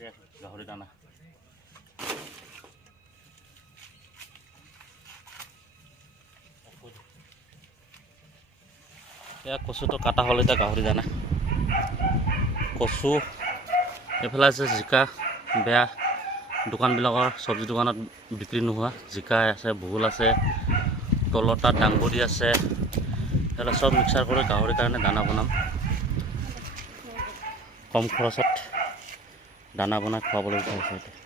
গাহৰি দানা এয়া কচুটো কাটা হ'ল এতিয়া গাহৰি দানা কচু এইফালে আছে জিকা বেয়া দোকানবিলাকৰ চব্জি দোকানত বিক্ৰী নোহোৱা জিকা আছে ভোল আছে তলত তাত ডাংবডি আছে এইবিলাক চব মিক্সাৰ কৰি গাহৰিৰ কাৰণে দানা বনাম কম খৰচত দানা বনাই খুৱাবলৈ বিচাৰিছোঁ এতিয়া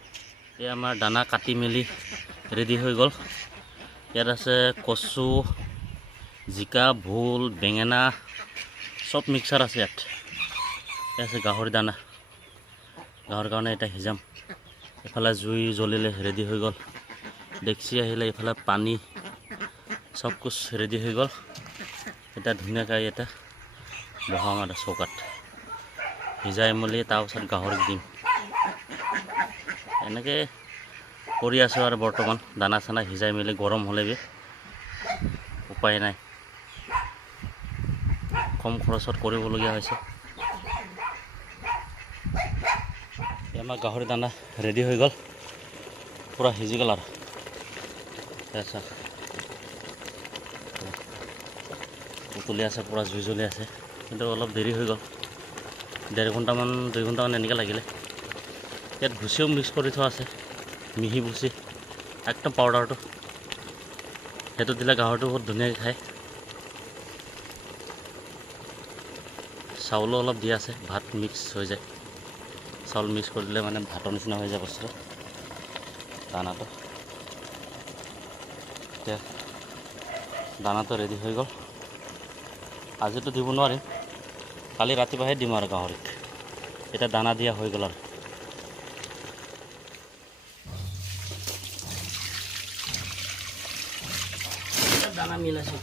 এই আমাৰ দানা কাটি মেলি ৰেডি হৈ গ'ল ইয়াত আছে কচু জিকা ভোল বেঙেনা চব মিক্সাৰ আছে ইয়াত আছে গাহৰি দানা গাহৰিৰ কাৰণে এতিয়া সিজাম এফালে জুই জ্বলিলে ৰেডি হৈ গ'ল ডেক্সি আহিলে এইফালে পানী চব কুছ ৰেডি হৈ গ'ল এতিয়া ধুনীয়াকৈ এটা বহাম আৰু চৌকাত সিজাই মেলি তাৰপিছত গাহৰিক দিম এনেকৈ কৰি আছোঁ আৰু বৰ্তমান দানা চানা সিজাই মেলি গৰম হ'লে উপায় নাই কম খৰচত কৰিবলগীয়া হৈছে আমাৰ গাহৰি দানা ৰেডি হৈ গ'ল পূৰা সিজি গ'ল আৰু উতলি আছে পূৰা জুই জ্বলি আছে কিন্তু অলপ দেৰি হৈ গ'ল 1.5 ঘণ্টামান 2 ঘণ্টামান এনেকৈ লাগিলে ইয়াত ভুচিও মিক্স কৰি থোৱা আছে মিহি ভুচি একদম পাউডাৰটো সেইটো দিলে গাহৰিটো বহুত ধুনীয়াকৈ খায় চাউলো অলপ দি আছে ভাত মিক্স হৈ যায় চাউল মিক্স কৰি দিলে মানে ভাতৰ নিচিনা হৈ যায় বস্তুটো দানাটো এতিয়া দানাটো ৰেডি হৈ গ'ল আজিতো দিব নোৱাৰিম কালি ৰাতিপুৱাহে দিম আৰু গাহৰিক এতিয়া দানা দিয়া হৈ গ'ল আৰু দানা মিলাইছোঁ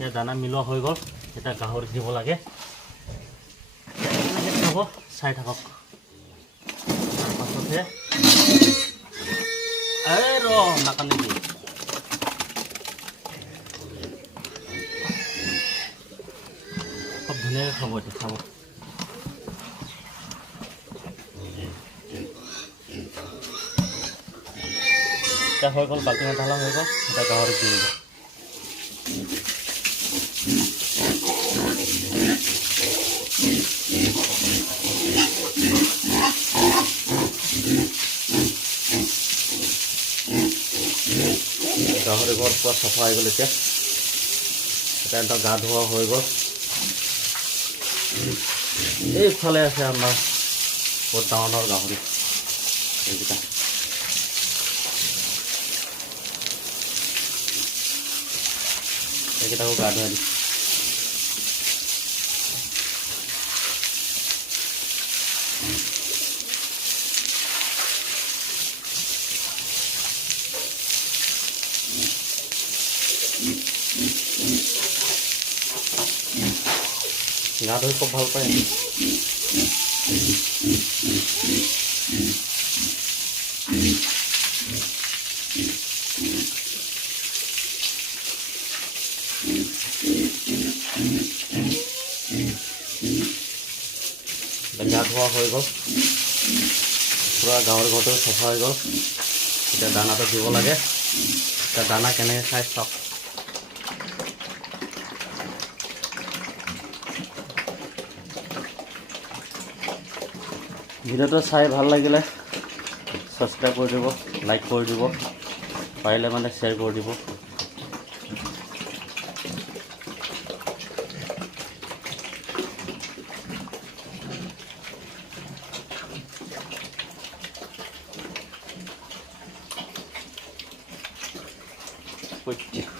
এতিয়া দানা মিলোৱা হৈ গ'ল এটা গাহৰিক দিব লাগে খাব চাই থাকক তাৰপাছতহে নাকান্দি দি খুব ধুনীয়াকৈ খাব এইটো খাব এতিয়া হৈ গ'ল বাল্টিঙত ঢালা হৈ গ'ল এটা গাহৰিক দি দিব গাহৰি ঘৰ পুৰা চাফা হৈ গ'ল এতিয়া এটা গা ধোৱা হৈ গ'ল এইফালে আছে আমাৰ বহুত ডাঙৰ গাহৰি এইকেইটা এইকেইটাকো গা ধুৱাই দিম গা ধুই খুব ভাল পায় গা ধোৱা হৈ গ'ল পুৰা গাঁৱৰ ঘৰটো চাফা হৈ গ'ল এতিয়া দানাটো দিব লাগে এতিয়া দানা কেনেকৈ খাই চাওক ভিডিঅ'টো চাই ভাল লাগিলে সাবস্ক্ৰাইব কৰি দিব লাইক কৰি দিব পাৰিলে মানে শ্বেয়াৰ কৰি দিব পৈত্য